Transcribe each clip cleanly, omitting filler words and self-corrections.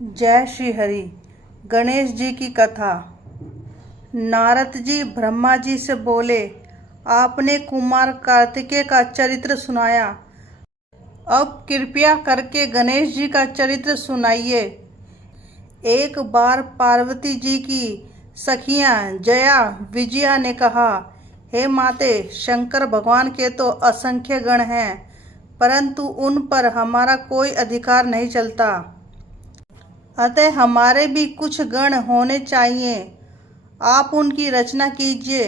जय श्री हरि। गणेश जी की कथा। नारद जी ब्रह्मा जी से बोले, आपने कुमार कार्तिकेय का चरित्र सुनाया, अब कृपया करके गणेश जी का चरित्र सुनाइए। एक बार पार्वती जी की सखियां जया विजया ने कहा, हे माते, शंकर भगवान के तो असंख्य गण हैं, परंतु उन पर हमारा कोई अधिकार नहीं चलता, अतः हमारे भी कुछ गण होने चाहिए। आप उनकी रचना कीजिए।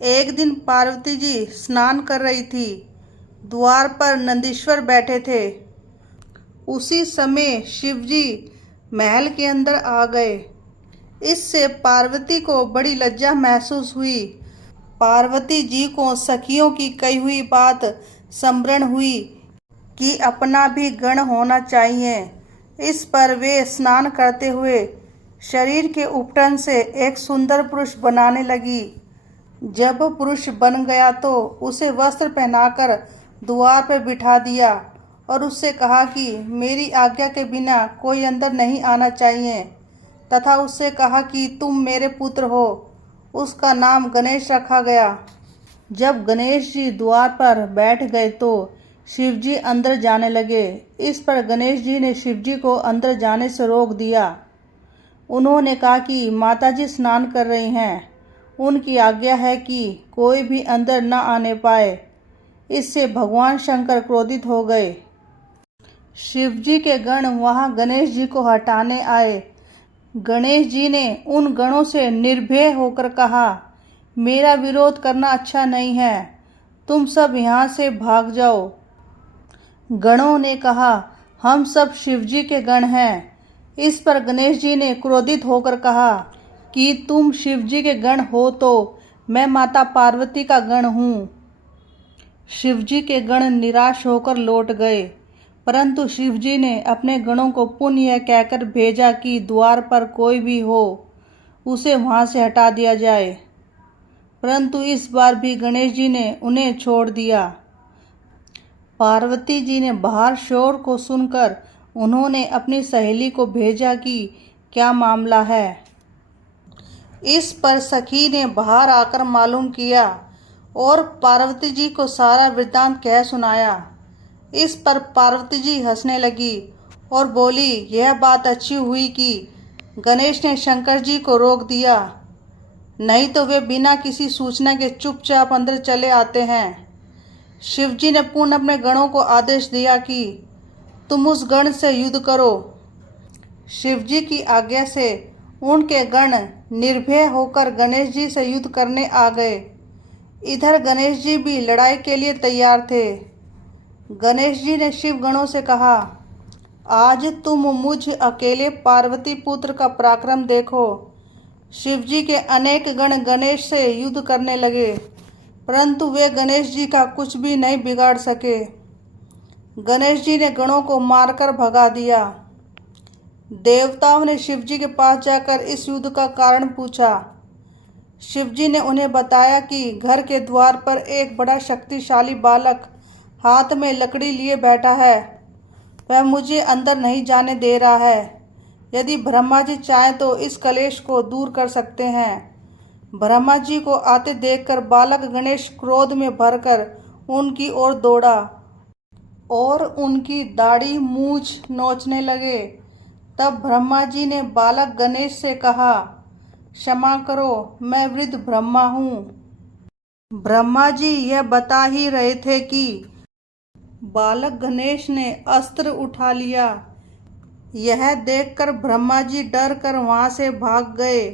एक दिन पार्वती जी स्नान कर रही थी। द्वार पर नंदीश्वर बैठे थे। उसी समय शिवजी महल के अंदर आ गए। इससे पार्वती को बड़ी लज्जा महसूस हुई। पार्वती जी को सखियों की कही हुई बात स्मरण हुई कि अपना भी गण होना चाहिए। इस पर वे स्नान करते हुए शरीर के उपटन से एक सुंदर पुरुष बनाने लगी। जब पुरुष बन गया तो उसे वस्त्र पहनाकर द्वार पर बिठा दिया और उससे कहा कि मेरी आज्ञा के बिना कोई अंदर नहीं आना चाहिए, तथा उससे कहा कि तुम मेरे पुत्र हो। उसका नाम गणेश रखा गया। जब गणेश जी द्वार पर बैठ गए तो शिवजी अंदर जाने लगे। इस पर गणेश जी ने शिवजी को अंदर जाने से रोक दिया। उन्होंने कहा कि माताजी स्नान कर रही हैं, उनकी आज्ञा है कि कोई भी अंदर न आने पाए। इससे भगवान शंकर क्रोधित हो गए। शिवजी के गण वहां गणेश जी को हटाने आए। गणेश जी ने उन गणों से निर्भय होकर कहा, मेरा विरोध करना अच्छा नहीं है, तुम सब यहाँ से भाग जाओ। गणों ने कहा, हम सब शिवजी के गण हैं। इस पर गणेश जी ने क्रोधित होकर कहा कि तुम शिवजी के गण हो तो मैं माता पार्वती का गण हूँ। शिवजी के गण निराश होकर लौट गए, परंतु शिवजी ने अपने गणों को पुनः यह कहकर भेजा कि द्वार पर कोई भी हो उसे वहां से हटा दिया जाए। परंतु इस बार भी गणेश जी ने उन्हें छोड़ दिया। पार्वती जी ने बाहर शोर को सुनकर उन्होंने अपनी सहेली को भेजा कि क्या मामला है। इस पर सखी ने बाहर आकर मालूम किया और पार्वती जी को सारा वृत्तांत कह सुनाया। इस पर पार्वती जी हंसने लगी और बोली, यह बात अच्छी हुई कि गणेश ने शंकर जी को रोक दिया, नहीं तो वे बिना किसी सूचना के चुपचाप अंदर चले आते हैं। शिवजी ने पुनः अपने गणों को आदेश दिया कि तुम उस गण से युद्ध करो। शिवजी की आज्ञा से उनके गण निर्भय होकर गणेश जी से युद्ध करने आ गए। इधर गणेश जी भी लड़ाई के लिए तैयार थे। गणेश जी ने शिव गणों से कहा, आज तुम मुझ अकेले पार्वती पुत्र का पराक्रम देखो। शिवजी के अनेक गण गणेश से युद्ध करने लगे, परंतु वे गणेश जी का कुछ भी नहीं बिगाड़ सके। गणेश जी ने गणों को मारकर भगा दिया। देवताओं ने शिवजी के पास जाकर इस युद्ध का कारण पूछा। शिवजी ने उन्हें बताया कि घर के द्वार पर एक बड़ा शक्तिशाली बालक हाथ में लकड़ी लिए बैठा है। वह मुझे अंदर नहीं जाने दे रहा है। यदि ब्रह्मा जी चाहें तो इस कलेश को दूर कर सकते हैं। ब्रह्मा जी को आते देखकर बालक गणेश क्रोध में भरकर उनकी ओर दौड़ा और उनकी दाढ़ी मूछ नोचने लगे। तब ब्रह्मा जी ने बालक गणेश से कहा, क्षमा करो, मैं वृद्ध ब्रह्मा हूँ। ब्रह्मा जी यह बता ही रहे थे कि बालक गणेश ने अस्त्र उठा लिया। यह देखकर ब्रह्मा जी डर कर वहां से भाग गए।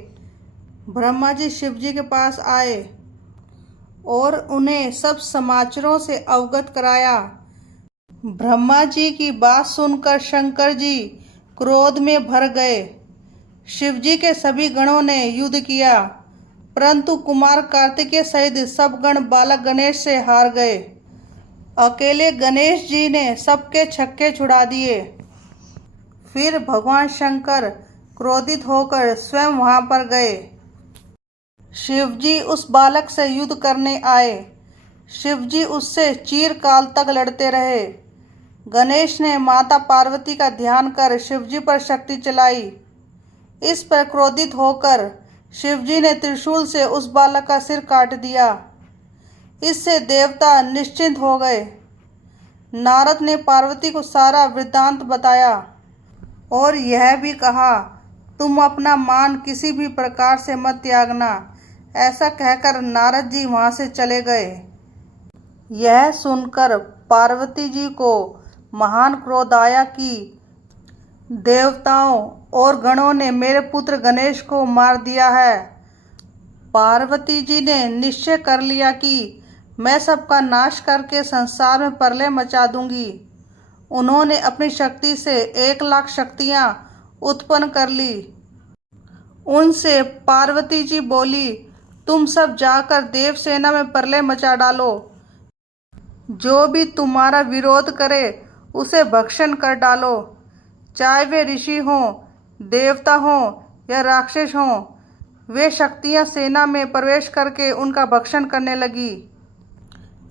ब्रह्मा जी शिवजी के पास आए और उन्हें सब समाचारों से अवगत कराया। ब्रह्मा जी की बात सुनकर शंकर जी क्रोध में भर गए। शिवजी के सभी गणों ने युद्ध किया, परंतु कुमार कार्तिकेय सहित सब गण बालक गणेश से हार गए। अकेले गणेश जी ने सबके छक्के छुड़ा दिए। फिर भगवान शंकर क्रोधित होकर स्वयं वहां पर गए। शिवजी उस बालक से युद्ध करने आए। शिवजी उससे चिरकाल तक लड़ते रहे। गणेश ने माता पार्वती का ध्यान कर शिवजी पर शक्ति चलाई। इस पर क्रोधित होकर शिवजी ने त्रिशूल से उस बालक का सिर काट दिया। इससे देवता निश्चिंत हो गए। नारद ने पार्वती को सारा वृत्तांत बताया और यह भी कहा, तुम अपना मान किसी भी प्रकार से मत त्यागना। ऐसा कहकर नारद जी वहां से चले गए। यह सुनकर पार्वती जी को महान क्रोध आया कि देवताओं और गणों ने मेरे पुत्र गणेश को मार दिया है। पार्वती जी ने निश्चय कर लिया कि मैं सबका नाश करके संसार में प्रलय मचा दूंगी। उन्होंने अपनी शक्ति से 1,00,000 शक्तियां उत्पन्न कर ली। उनसे पार्वती जी बोली, तुम सब जाकर देव सेना में प्रलय मचा डालो। जो भी तुम्हारा विरोध करे उसे भक्षण कर डालो, चाहे वे ऋषि हों, देवता हों या राक्षस हों। वे शक्तियां सेना में प्रवेश करके उनका भक्षण करने लगी।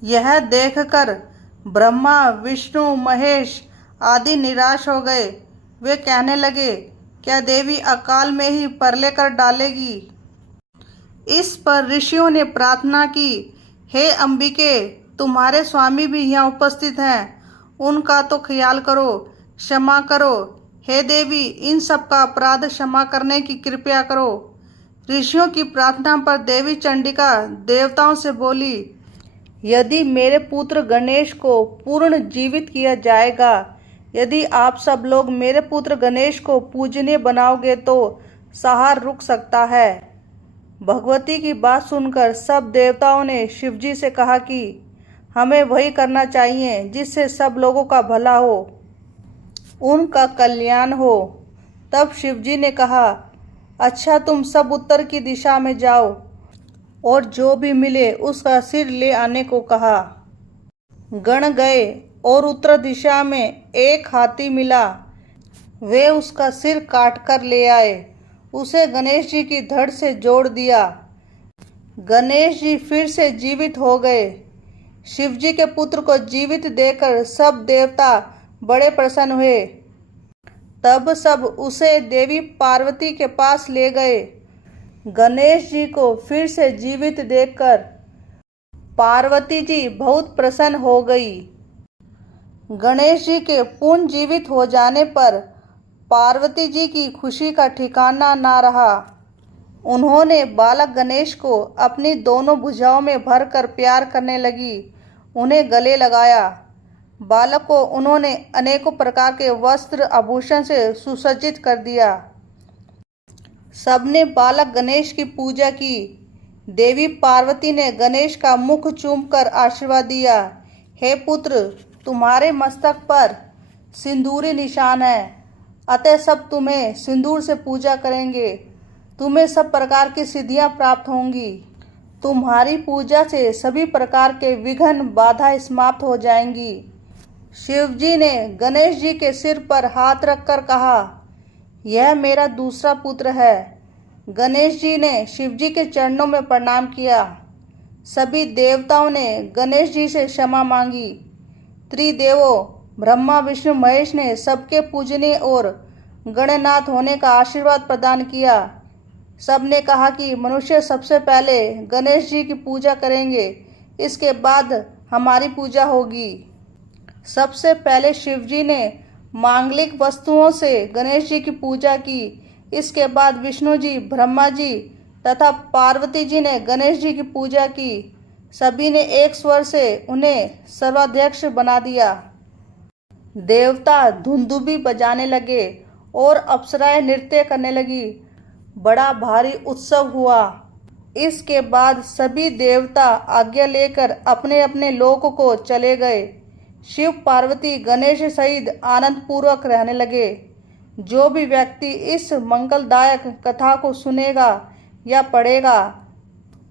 यह देखकर ब्रह्मा, विष्णु, महेश आदि निराश हो गए। वे कहने लगे, क्या देवी अकाल में ही प्रलय कर डालेगी? इस पर ऋषियों ने प्रार्थना की, हे अंबिके, तुम्हारे स्वामी भी यहाँ उपस्थित हैं, उनका तो ख्याल करो, क्षमा करो। हे देवी, इन सब का अपराध क्षमा करने की कृपया करो। ऋषियों की प्रार्थना पर देवी चंडिका देवताओं से बोली, यदि मेरे पुत्र गणेश को पूर्ण जीवित किया जाएगा, यदि आप सब लोग मेरे पुत्र गणेश को पूजनीय बनाओगे तो संहार रुक सकता है। भगवती की बात सुनकर सब देवताओं ने शिवजी से कहा कि हमें वही करना चाहिए जिससे सब लोगों का भला हो, उनका कल्याण हो। तब शिवजी ने कहा, अच्छा, तुम सब उत्तर की दिशा में जाओ और जो भी मिले उसका सिर ले आने को कहा। गण गए और उत्तर दिशा में एक हाथी मिला। वे उसका सिर काट कर ले आए, उसे गणेश जी की धड़ से जोड़ दिया। गणेश जी फिर से जीवित हो गए। शिवजी के पुत्र को जीवित देखकर सब देवता बड़े प्रसन्न हुए। तब सब उसे देवी पार्वती के पास ले गए। गणेश जी को फिर से जीवित देखकर पार्वती जी बहुत प्रसन्न हो गई। गणेश जी के पुनः जीवित हो जाने पर पार्वती जी की खुशी का ठिकाना ना रहा। उन्होंने बालक गणेश को अपनी दोनों भुजाओं में भरकर प्यार करने लगी, उन्हें गले लगाया। बालक को उन्होंने अनेकों प्रकार के वस्त्र आभूषण से सुसज्जित कर दिया। सबने बालक गणेश की पूजा की। देवी पार्वती ने गणेश का मुख चूमकर आशीर्वाद दिया, हे पुत्र, तुम्हारे मस्तक पर सिंदूरी निशान है, अतः सब तुम्हें सिंदूर से पूजा करेंगे। तुम्हें सब प्रकार की सिद्धियां प्राप्त होंगी। तुम्हारी पूजा से सभी प्रकार के विघ्न बाधा समाप्त हो जाएंगी। शिवजी ने गणेश जी के सिर पर हाथ रखकर कहा, यह मेरा दूसरा पुत्र है। गणेश जी ने शिवजी के चरणों में प्रणाम किया। सभी देवताओं ने गणेश जी से क्षमा मांगी। त्रिदेवों ब्रह्मा, विष्णु, महेश ने सबके पूजनीय और गणनाथ होने का आशीर्वाद प्रदान किया। सबने कहा कि मनुष्य सबसे पहले गणेश जी की पूजा करेंगे, इसके बाद हमारी पूजा होगी। सबसे पहले शिवजी ने मांगलिक वस्तुओं से गणेश जी की पूजा की। इसके बाद विष्णु जी, ब्रह्मा जी तथा पार्वती जी ने गणेश जी की पूजा की। सभी ने एक स्वर से उन्हें सर्वाध्यक्ष बना दिया। देवता धुंदुबी बजाने लगे और अप्सराएं नृत्य करने लगी। बड़ा भारी उत्सव हुआ। इसके बाद सभी देवता आज्ञा लेकर अपने अपने लोक को चले गए। शिव पार्वती गणेश सहित आनंद पूर्वक रहने लगे। जो भी व्यक्ति इस मंगलदायक कथा को सुनेगा या पढ़ेगा,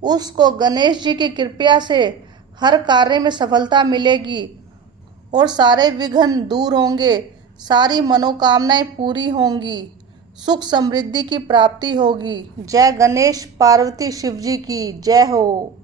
उसको गणेश जी की कृपा से हर कार्य में सफलता मिलेगी और सारे विघ्न दूर होंगे, सारी मनोकामनाएं पूरी होंगी, सुख समृद्धि की प्राप्ति होगी। जय गणेश पार्वती शिव जी की जय हो।